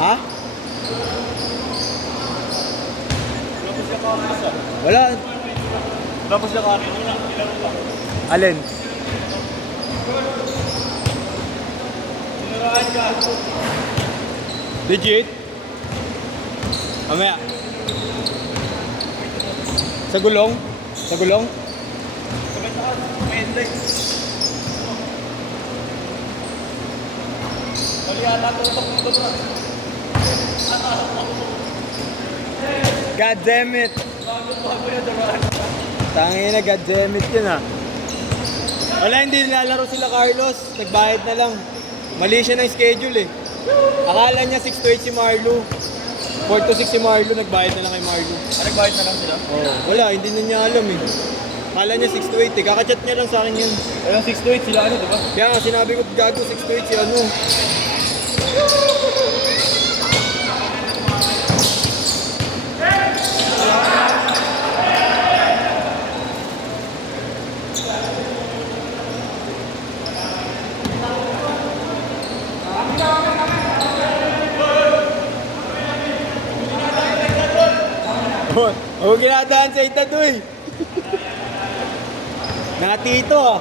Ha? Wala. Tapos siya kanin. Alin? Sinuraan ka. Legit? Mamaya. Sa gulong? Sa gulong? Mali ata tutok dito bro. God damn it! Tangina, God damn it yun ah. Wala, hindi nilalaro sila Carlos. Nagbayad na lang. Mali siya ng schedule eh. Akala niya 6 to 8 si Marlo. 4 to 6 si Marlo, nagbayad na lang kay Marlo. Nagbayad na lang sila? Oh, wala, hindi na niya alam eh. Akala niya 6 to 8 eh. Kakachat niya lang sa akin yun. Ayun, 6 to 8 sila ano, diba? Kaya nga sinabi ko, gago 6 to 8 si ano. Oh, ginadaan sa ita to eh. Natito ah.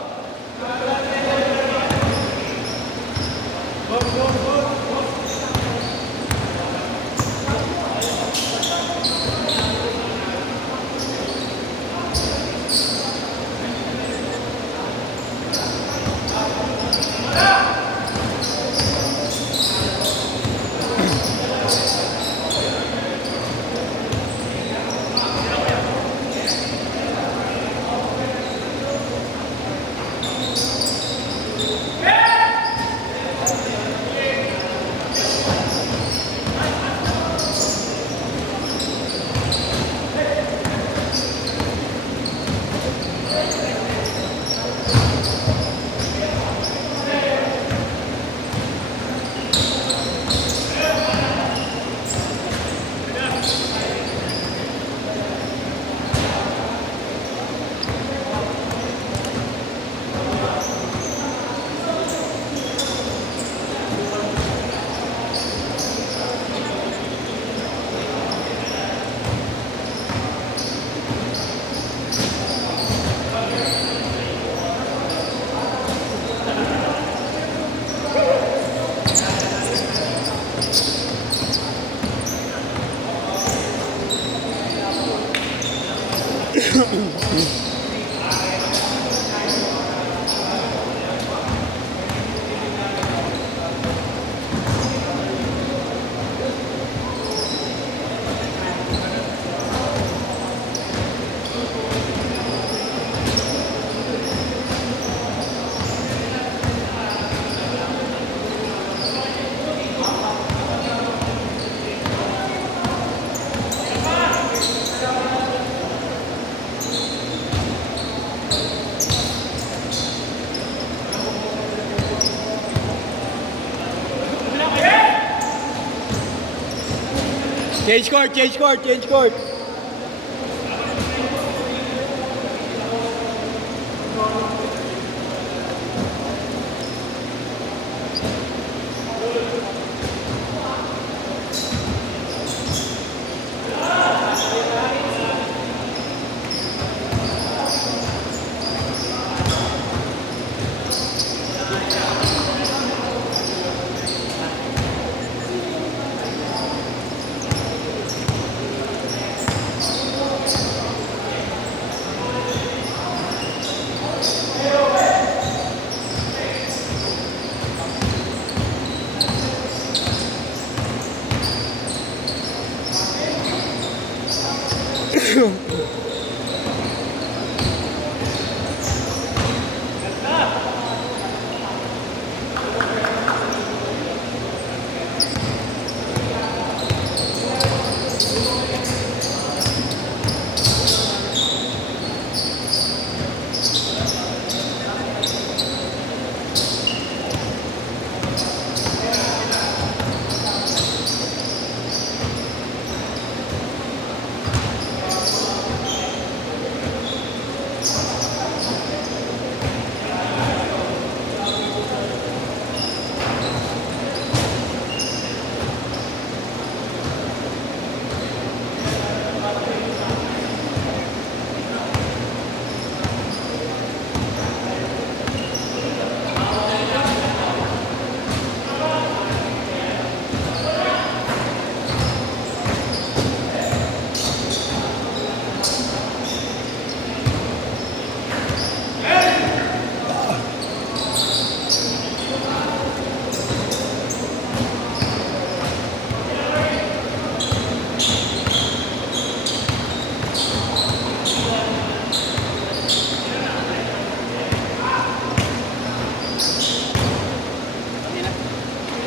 Change court, change court, change court.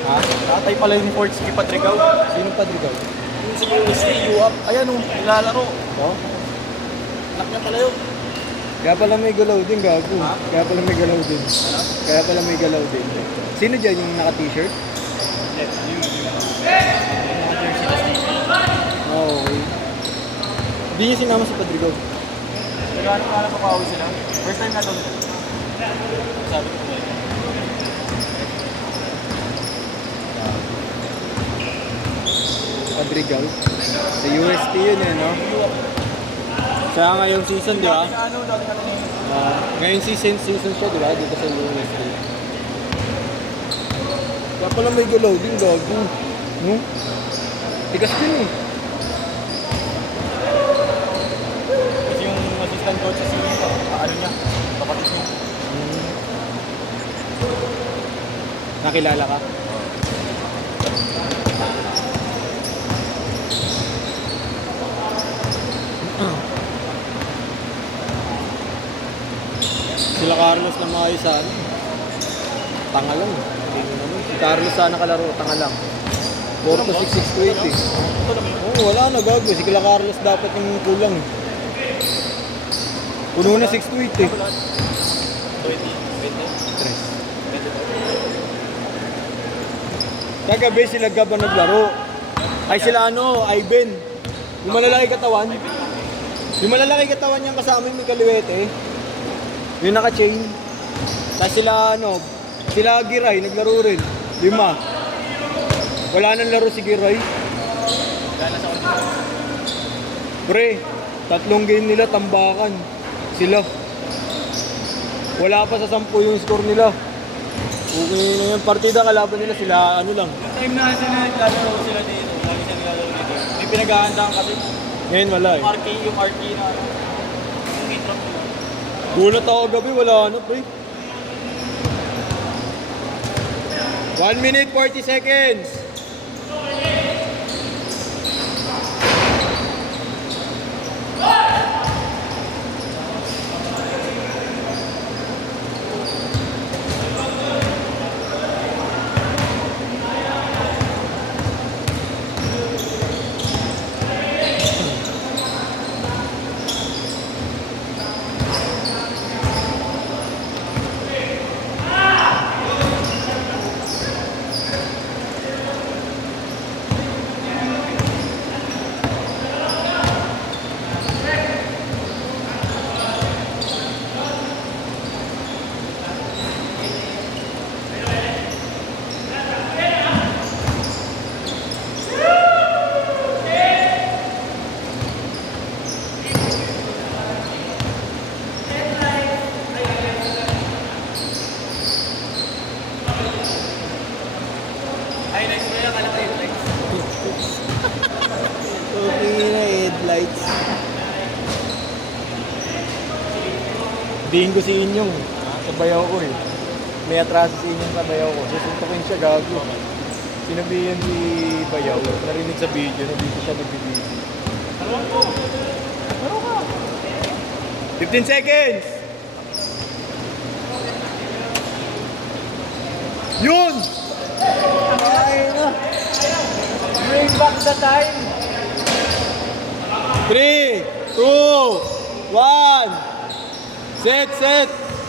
Ha? Tatay pala yung Fort Ski Padrigaw. Sinong Padrigaw? Yung si UST, U-Up. Ayan o, nilalaro. Oh? Anak niya pala yun. Kaya pala may galaw din, gago. Ha? Kaya pala may galaw din. Ano? Kaya pala may galaw din. Sino dyan yung naka-t-shirt? Naka-jersey na station. Oh, okay. Hindi niya sinama sa Padrigaw. Nagano ka na papawi sila. First time na daw nila. Sabi ko ba Padrigaw. Sa UST yun eh, no? Sa ngayong season, di ba? Ano, dati ka kanina. Ngayong season siya, di ba? Dito sa UST. Kaya pala may galaw din, gago. No? Tigas din eh. Kasi yung assistant coach sa senior ko, ano niya, kapatid niya. Nakilala ka? Sila Carlos na maayos sa ano. Tanga lang. Si Carlos sana kalaro, tanga lang. 4 to 6, 6 to 8 eh. Ito lang yun. Oo, wala na gago. Si Kila Carlos dapat yung kulang. Puno na 6 to 8 eh. 20, 20. Kagabi sila Gab ang naglaro. Ay sila ano, Ivan. Yung malalaki katawan. Yung malalaki katawan niyang kasama yung may kaliwete. Yung naka-chain. Tapos sila ano, sila Giray, naglaro rin. 5. Wala nang laro si Giray. Gala sa audio. Pre, 3 game nila tambakan. Sila. Wala pa sa 10 yung score nila. Okay na yung partida, kalaban nila sila ano lang. Yung time na sila naglalaro sila dito, lagi sila naglalaro dito. May pinaghahandaan kasi Ngayon wala eh. yung RK na ano. Yung intro nila. Gulat ako gabi, wala ano pre. 1 minute 40 seconds. Sabihin ko si Inyong, sa bayaw ko eh. May atraso si Inyong sa bayaw ko. Susuntukin siya, gago. Sinabihan si Bayaw, narinig sa video, nandito siya nagbibigay. 15 seconds! Yun! Ay na! Bring back the time! 3, 2, 1, set!